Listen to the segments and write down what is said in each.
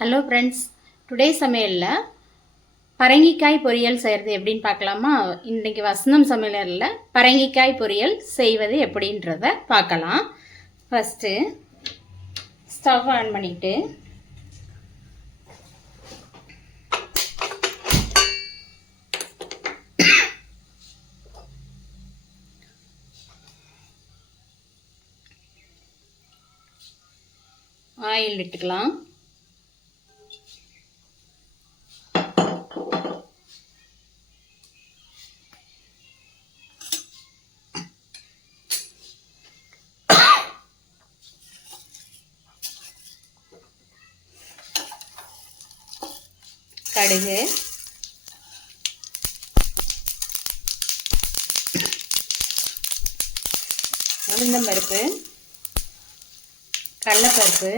Hello friends, today சமையலில் பரங்கிக்காய் பொரியல் செய்கிறது எப்படின்னு பார்க்கலாமா? இன்றைக்கி வசந்தம் சமையலில் பரங்கிக்காய் பொரியல் செய்வது எப்படின்றத பார்க்கலாம். ஃபஸ்ட்டு ஸ்டவ் ஆன் பண்ணிவிட்டு ஆயில் விட்டுக்கலாம். கடுகு, உளுந்தம்பருப்பு, கடலைப்பருப்பு,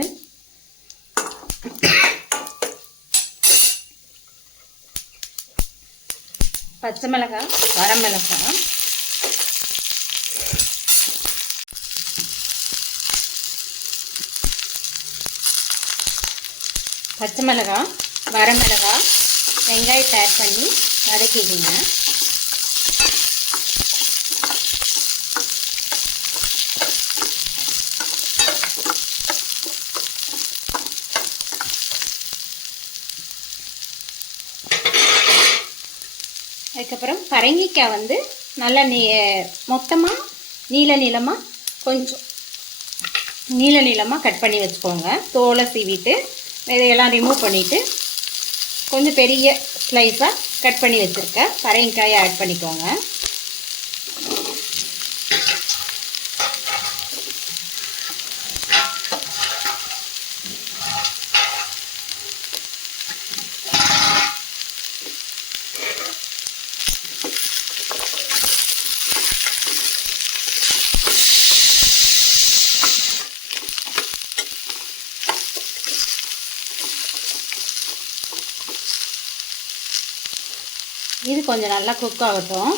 பச்சை மிளகாய், வரமிளகாய், பச்சை மிளகாய், வரமிளகாய், வெங்காயத்தை ஆட் பண்ணி வதக்கிடுங்க. அதுக்கப்புறம் பரங்கிக்காய் நல்லா மொத்தமாக கொஞ்சம் நீள நீளமாக கட் பண்ணி வச்சுக்கோங்க. தோலை சீவிட்டு இதையெல்லாம் ரிமூவ் பண்ணிவிட்டு கொஞ்சம் பெரிய ஸ்லைஸாக கட் பண்ணி வச்சுருக்கேன் பரங்கிக்காயை ஆட் பண்ணிக்கோங்க. இது கொஞ்சம் நல்லா குக் ஆகட்டும்.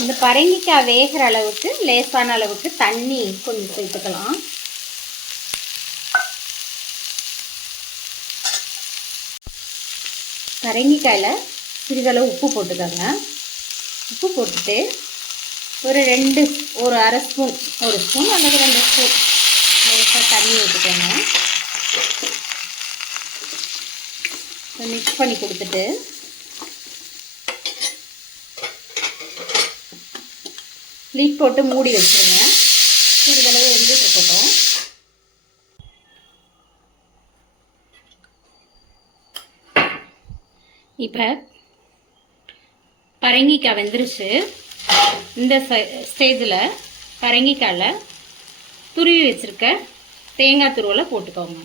இந்த பரங்கிக்காய் வேகிற அளவுக்கு லேசான அளவுக்கு தண்ணி கொஞ்சம் சேர்த்துக்கலாம். பரங்கிக்காயில் சிறிதளவு உப்பு போட்டுக்கோங்க. உப்பு போட்டுட்டு ஒரு அரை ஸ்பூன், ஒரு ஸ்பூன் அல்லது 2 ஸ்பூன் லேசாக தண்ணி ஊற்றிக்கோங்க. மிக்ஸ் பண்ணி கொடுத்துட்டு லிட் போட்டு மூடி வச்சுருங்க. சிறிதளவு வெந்துட்டு இருக்கட்டும். இப்போ பரங்கிக்காய் வெந்துருச்சு. இந்த ஸ்டேஜில் பரங்கிக்காயில் துருவி வச்சுருக்க தேங்காய் துருவலை போட்டுக்கோங்க.